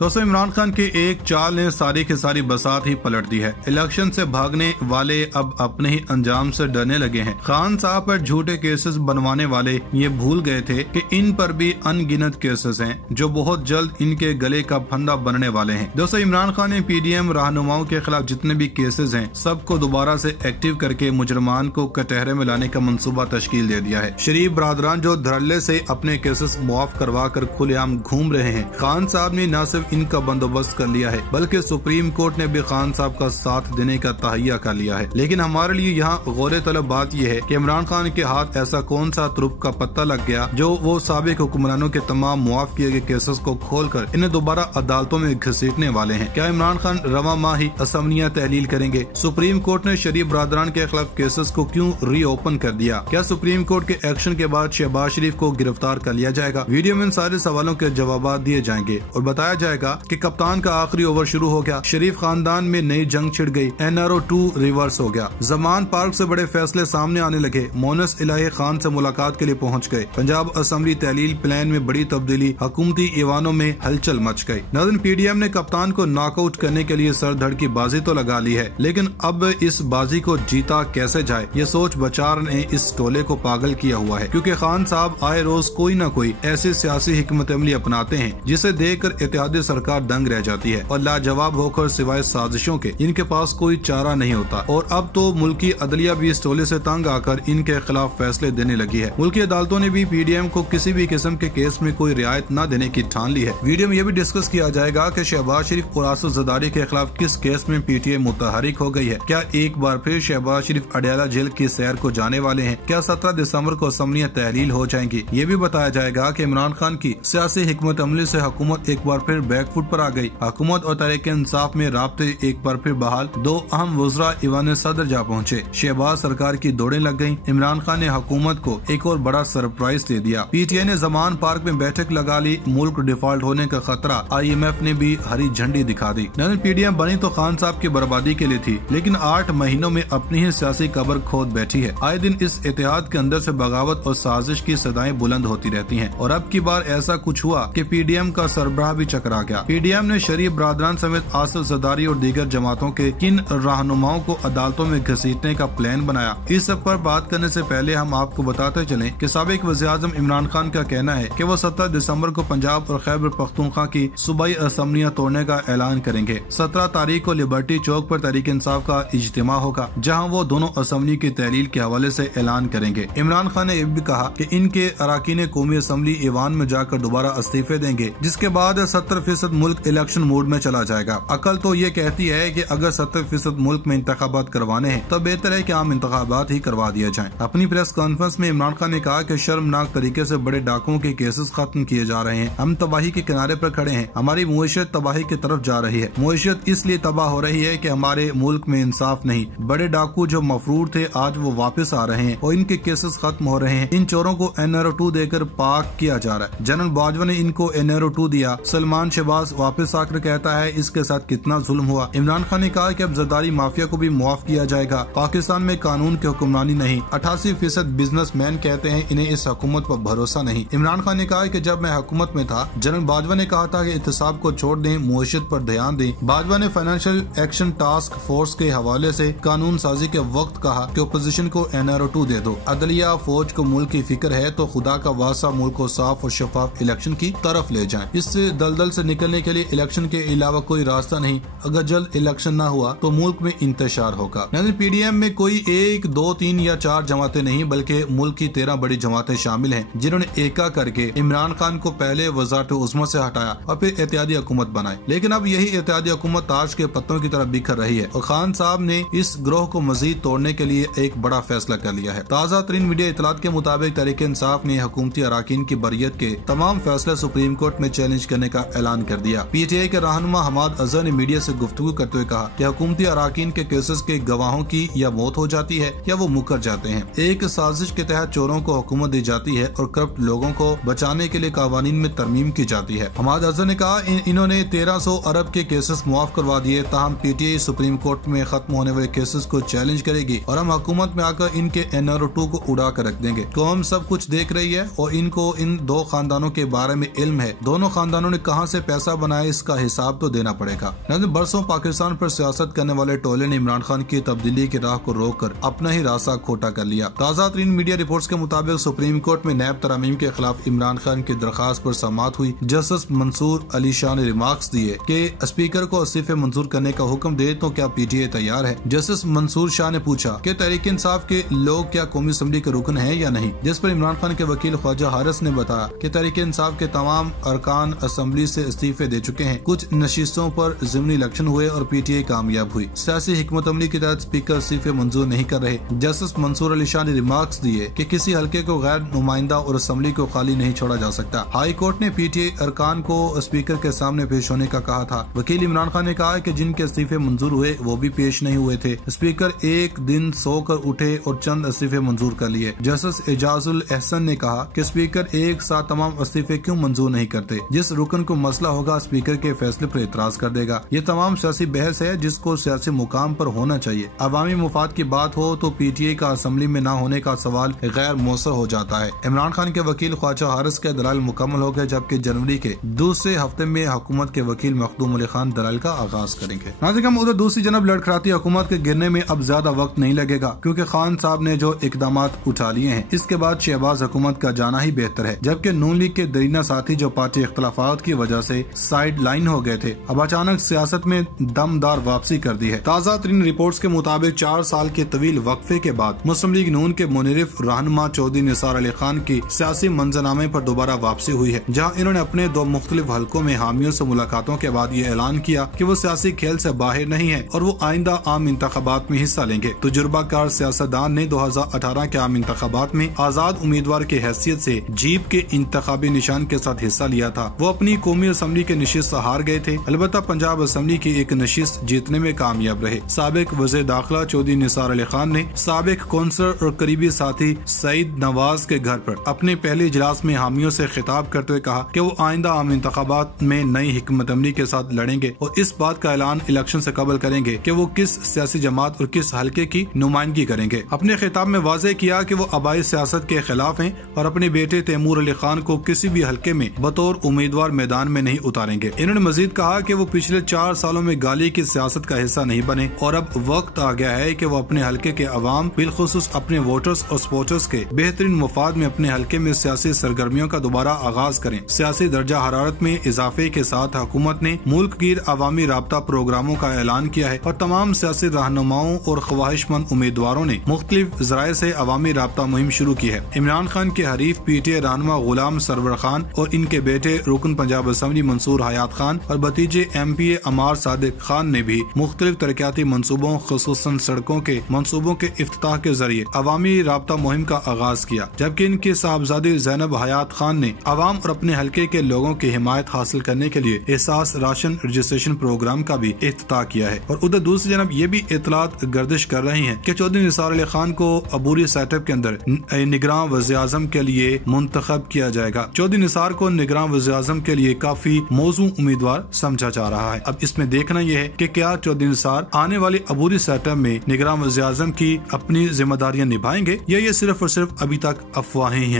दोस्तों, इमरान खान के एक चाल ने सारी की सारी बसात ही पलट दी है। इलेक्शन से भागने वाले अब अपने ही अंजाम से डरने लगे हैं। खान साहब पर झूठे केसेस बनवाने वाले ये भूल गए थे कि इन पर भी अनगिनत केसेस हैं जो बहुत जल्द इनके गले का फंदा बनने वाले हैं। दोस्तों, इमरान खान ने पीडीएम रहनुमाओं के खिलाफ जितने भी केसेस हैं सबको दोबारा से एक्टिव करके मुजरमान को कटहरे में लाने का मंसूबा तश्कील दे दिया है। शरीफ बरादरान जो धड़ल्ले से अपने केसेस मुआफ करवा कर खुलेआम घूम रहे हैं, खान साहब ने न सिर्फ इनका बंदोबस्त कर लिया है बल्कि सुप्रीम कोर्ट ने भी खान साहब का साथ देने का तहैया कर लिया है। लेकिन हमारे लिए यहाँ गौर तलब बात यह है कि इमरान खान के हाथ ऐसा कौन सा तुरुप का पत्ता लग गया जो वो साबिक हुक्मरानों के तमाम मुआफ किए गए केसेस को खोलकर इन्हें दोबारा अदालतों में घसीटने वाले हैं। क्या इमरान खान रवा माह ही असम्बलियां तहलील करेंगे? सुप्रीम कोर्ट ने शरीफ बरादरान के खिलाफ केसेस को क्यों रीओपन कर दिया? क्या सुप्रीम कोर्ट के एक्शन के बाद शहबाज शरीफ को गिरफ्तार कर लिया जाएगा? वीडियो में इन सारे सवालों के जवाब दिए जाएंगे और बताया जाएगा कि कप्तान का आखिरी ओवर शुरू हो गया, शरीफ खानदान में नई जंग छिड़ गई, NRO 2 रिवर्स हो गया, जमान पार्क से बड़े फैसले सामने आने लगे, मोनस इलाही खान से मुलाकात के लिए पहुंच गए, पंजाब असेंबली तहलील प्लान में बड़ी तब्दीली, हुकूमती ईवानों में हलचल मच गई। नाज़रीन, पीडीएम ने कप्तान को नॉकआउट करने के लिए सरधड़ की बाजी तो लगा ली है, लेकिन अब इस बाजी को जीता कैसे जाए ये सोच बचार ने इस टोले को पागल किया हुआ है। क्योंकि खान साहब आए रोज कोई न कोई ऐसी सियासी हिकमत अमली अपनाते हैं जिसे देखकर इत्तेहादी सरकार दंग रह जाती है और लाजवाब होकर सिवाय साजिशों के इनके पास कोई चारा नहीं होता। और अब तो मुल्की अदलिया भी इस टोले से तंग आकर इनके खिलाफ फैसले देने लगी है। मुल्की अदालतों ने भी पीडीएम को किसी भी किस्म के केस में कोई रियायत न देने की ठान ली है। वीडियो में यह भी डिस्कस किया जाएगा कि शहबाज शरीफ और आसिफ जरदारी के खिलाफ किस केस में पीटीआई मुतहरिक हो गई है। क्या एक बार फिर शहबाज शरीफ अडयाला जेल की सैर को जाने वाले हैं? क्या 17 दिसंबर को असम्बलियां तहलील हो जाएंगी? ये भी बताया जाएगा कि इमरान खान की सियासी हिकमत अमली से हुकूमत एक बार फिर बैकफुट पर आ गई। हुकूमत और तहरीक इंसाफ में राब्ते एक बार फिर बहाल, दो अहम वज़रा ईवान सदर जा पहुँचे, शहबाज सरकार की दौड़ें लग गयी। इमरान खान ने हुकूमत को एक और बड़ा सरप्राइज दे दिया। पीटीआई ने जमान पार्क में बैठक लगा ली, मुल्क डिफॉल्ट होने का खतरा, IMF ने भी हरी झंडी दिखा दी। पीडीएम बनी तो खान साहब की बर्बादी के लिए थी, लेकिन 8 महीनों में अपनी ही सियासी कब्र खोद बैठी है। आए दिन इस इत्तेहाद के अंदर से बगावत और साजिश की सदाएं बुलंद होती रहती हैं और अब की बार ऐसा कुछ हुआ कि पीडीएम का सरबराह भी चकरा गया। पीडीएम ने शरीफ बरादरान समेत आसिफ जरदारी और दीगर जमातों के किन रहनुमाओं को अदालतों में घसीटने का प्लान बनाया। इस सब पर बात करने से पहले हम आपको बताते चलें कि साबिक वज़ीर-ए-आज़म इमरान खान का कहना है कि वो 17 दिसंबर को पंजाब और खैबर पख्तूनख्वा की सूबाई असेंबलियां तोड़ने का ऐलान करेंगे। 17 तारीख को लिबर्टी चौक पर तहरीक इंसाफ का इज्तिमा होगा, जहां वो दोनों असेंबली की तहलील के हवाले से ऐलान करेंगे। इमरान खान ने ये भी कहा कि इनके अराकीन कौमी असेंबली ईवान में जाकर दोबारा इस्तीफे देंगे, जिसके बाद 70% मुल्क इलेक्शन मोड में चला जाएगा। अकल तो ये कहती है कि अगर 70% मुल्क में इंतखाबात करवाने हैं तो बेहतर है कि आम इंतखाबात ही करवा दिया जाए। अपनी प्रेस कॉन्फ्रेंस में इमरान खान ने कहा कि शर्मनाक तरीके से बड़े डाकुओं के केसेस खत्म किए जा रहे हैं। हम तबाही के किनारे पर खड़े हैं, हमारी मुईशत तबाही की तरफ जा रही है। मुईशत इसलिए तबाह हो रही है कि हमारे मुल्क में इंसाफ नहीं। बड़े डाकू जो मफरूर थे आज वो वापस आ रहे हैं और इनके केसेस खत्म हो रहे हैं। इन चोरों को NRO 2 देकर पाक किया जा रहा है। जनरल बाजवा ने इनको NRO 2 दिया। सलमान शहबाज वापस आकर कहता है इसके साथ कितना जुल्म हुआ। इमरान खान ने कहा कि अब जरदारी माफिया को भी मुआफ किया जाएगा। पाकिस्तान में कानून की हुक्मरानी नहीं। 88% बिजनेसमैन कहते हैं इन्हें इस हुकूमत पर भरोसा नहीं। इमरान खान ने कहा कि जब मैं हुकूमत में था जनरल बाजवा ने कहा था कि एहतसाब को छोड़ दें, मुआशरत पर ध्यान दें। बाजवा ने फाइनेंशियल एक्शन टास्क फोर्स के हवाले से कानून साजी के वक्त कहा कि ओपोजिशन को NRO 2 दे दो। अदलिया फौज को मुल्क की फिक्र है तो खुदा का वास्ता मुल्क को साफ और शफाफ इलेक्शन की तरफ ले जाएं। इससे दलदल से निकलने के लिए इलेक्शन के अलावा कोई रास्ता नहीं। अगर जल्द इलेक्शन न हुआ तो मुल्क में इंतशार होगा। पीडीएम में कोई 1, 2, 3 या 4 जमातें नहीं बल्कि मुल्क की 13 बड़ी जमातें शामिल हैं, जिन्होंने एका करके इमरान खान को पहले वज़ारत उज़्मा से हटाया और फिर इत्तेहादी हुकूमत बनाई। लेकिन अब यही इत्तेहादी हुकूमत ताश के पत्तों की तरफ बिखर रही है और खान साहब ने इस ग्रोह को मजीद तोड़ने के लिए एक बड़ा फैसला कर लिया है। ताज़ा तरीन मीडिया इतलात के मुताबिक तहरीक इंसाफ ने हुकूमती अराकीन की बरियत के तमाम फैसले सुप्रीम कोर्ट में चैलेंज करने का ऐलान कर दिया। पीटीआई के रहनुमा हमाद अजहर ने मीडिया से गुफ्तगू करते हुए कहा कि हुकूमती अराकीन के केसेस के गवाहों की या मौत हो जाती है या वो मुकर जाते हैं। एक साजिश के तहत चोरों को हुकूमत दी जाती है और करप्ट लोगों को बचाने के लिए कानून में तरमीम की जाती है। हमाद अजहर ने कहा इन्होंने 1300 अरब के केसेस मुआफ करवा दिए, ताहम पीटीआई सुप्रीम कोर्ट में खत्म होने वाले केसेस को चैलेंज करेगी और हम हुकूमत में आकर इनके NRO 2 को उड़ा कर रख देंगे। कौम सब कुछ देख रही है और इनको इन दो खानदानों के बारे में इल्म है। दोनों खानदानों ने कहां से पैसा बनाए, इसका हिसाब तो देना पड़ेगा। बरसों पाकिस्तान पर सियासत करने वाले टोले ने इमरान खान की तब्दीली की राह को रोककर अपना ही रास्ता खोटा कर लिया। ताज़ा तरीन मीडिया रिपोर्ट्स के मुताबिक सुप्रीम कोर्ट में नैब तरामीम के खिलाफ इमरान खान की दरखास्त पर समाअत हुई। जस्टिस मंसूर अली शाह ने रिमार्क्स दिए कि स्पीकर को इस्तीफे मंजूर करने का हुक्म दे तो क्या PTI तैयार है। जस्टिस मंसूर शाह ने पूछा कि तहरीक इंसाफ के लोग क्या कौमी असम्बली के रुकन है या नहीं, जिस पर इमरान खान के वकील ख्वाजा हारिस ने बताया कि तहरीक इंसाफ के तमाम अरकान असम्बली से इस्तीफे दे चुके हैं। कुछ नशिस्तों पर ज़िमनी इलेक्शन हुए और PTI कामयाब हुई। सियासी हिकमत अमली के तहत स्पीकर इस्तीफे मंजूर नहीं कर रहे। जस्टिस मंसूर अली शाह ने रिमार्क्स दिए कि किसी हल्के को गैर नुमाइंदा और असम्बली को खाली नहीं छोड़ा जा सकता। हाई कोर्ट ने PTI अरकान को स्पीकर के सामने पेश होने का कहा था। वकील इमरान खान ने कहा कि जिनके इस्तीफे मंजूर हुए वो भी पेश नहीं हुए थे। स्पीकर एक दिन सोकर उठे और चंद इस्तीफे मंजूर कर लिए। जस्टिस एजाजुल एहसन ने कहा कि स्पीकर एक साथ तमाम इस्तीफे क्यों मंजूर नहीं करते। जिस रुकन को मसला होगा स्पीकर के फैसले पर एतराज कर देगा। ये तमाम सियासी बहस है जिसको सियासी मुकाम पर होना चाहिए। अवामी मुफाद की बात हो तो PTI का असम्बली में न होने का सवाल गैर मौसर हो जाता है। इमरान खान के वकील ख्वाजा हारिस के दलाल मुकम्मल हो गए, जबकि जनवरी के दूसरे हफ्ते में हुकूमत के वकील मखदूम अली खान दलाल का आगाज करेंगे। नाज़रीन, उधर दूसरी जनब लड़खड़ाती हुकूमत के गिरने में अब ज्यादा वक्त नहीं लगेगा, क्योंकि खान साहब ने जो इकदाम उठा लिए हैं इसके बाद शहबाज हुकूमत का जाना ही बेहतर है। जबकि नून लीग के दरीना साथी जो पार्टी इख्तलाफात की वजह से साइड लाइन हो गए थे, अब अचानक सियासत में दमदार वापसी कर दी है। ताज़ा तरीन रिपोर्ट्स के मुताबिक 4 साल के तवील वक्फे के बाद मुस्लिम लीग नून के मुनरिफ रहनुमा चौधरी निसार अली खान की सियासी मंजरनामे पर दोबारा वापसी हुई है, जहां इन्होंने अपने 2 मुख्तलिफ हलकों में हामियों से मुलाकातों के बाद ये ऐलान किया कि वो सियासी खेल से बाहर नहीं है और वो आइंदा आम इंतखाबात में हिस्सा लेंगे। तजुर्बाकार सियासतदान ने 2018 के आम इंतखाबात में आजाद उम्मीदवार की हैसियत से जीप के इंतखाबी निशान के साथ हिस्सा लिया था। वो अपनी कौमी असम्बली के नशिस्त हार गए थे, अलबत्ता पंजाब असम्बली की एक नशिस्त जीतने में कामयाब रहे। साबिक वज़ीर दाखिला चौधरी निसार अली खान ने साबिक कौंसलर और करीबी साथी सईद नवाज के घर पर अपने पहले इजलास में हामियों से खिताब करते हुए कहा कि वो आइंदा आम इंतखाबात में नई हिकमत अमली के साथ लड़ेंगे और इस बात का ऐलान इलेक्शन से कबल करेंगे कि वो किस सियासी जमात और किस हल्के की नुमाइंदगी करेंगे। अपने खिताब में वाज़ेह किया कि वो आबाई सियासत के खिलाफ हैं और अपने बेटे तैमूर अली खान को किसी भी हल्के में बतौर उम्मीदवार मैदान में नहीं उतारेंगे। इन्होंने मजीद कहा कि वो पिछले 4 सालों में गाली की सियासत का हिस्सा नहीं बने और अब वक्त आ गया है कि वो अपने हल्के के अवाम, बिलखुसूस अपने वोटर्स और सपोर्टर्स के बेहतरीन मुफाद में अपने हल्के में सियासी सरगर्मियों का दोबारा आगाज करें। सियासी दर्जा हरारत में इजाफे के साथ हुकूमत ने मुल्क गिर अवामी राब्ता प्रोग्रामों का ऐलान किया है और तमाम सियासी रहनुमाओं और ख्वाहिशमंद उम्मीदवारों ने मुख्तलिफ जराये से अवामी राब्ता मुहिम शुरू की है। इमरान खान के हरीफ PTI रहनुमा गुलाम सरवर खान और इनके बेटे रुकन पंजाब असम्बली मंसूर हयात खान और भतीजे MPA अमार सादिक खान ने भी मुख्तलिफ तरक्याती मंसूबों, खुसूसन सड़कों के मंसूबों के इफ्तिताह के जरिए अवामी राब्ता मुहिम का आगाज किया, जबकि इनके साहबजादी ज़ैनब हयात खान ने अवाम और अपने हल्के के लोगों की हिमायत हासिल करने के लिए एहसास राशन रजिस्ट्रेशन प्रोग्राम का भी इफ्तिताह किया है। और उधर दूसरी जनब ये भी इतलात गर्दिश कर रही हैं कि चौधरी निसार अली खान को अबूरी सेटअप के अंदर निगरान वज़ीर आज़म के लिए मुंतखब किया जाएगा। चौधरी निसार को निगरान वज़ीर आज़म के लिए काफी मौजू उम्मीदवार समझा जा रहा है। अब इसमें देखना यह है कि क्या चौधरी निसार आने वाले अबूरी सेटअप में निगरान वज़ीर आज़म की अपनी जिम्मेदारियां निभाएंगे या ये सिर्फ और सिर्फ अभी तक अफवाहें हैं।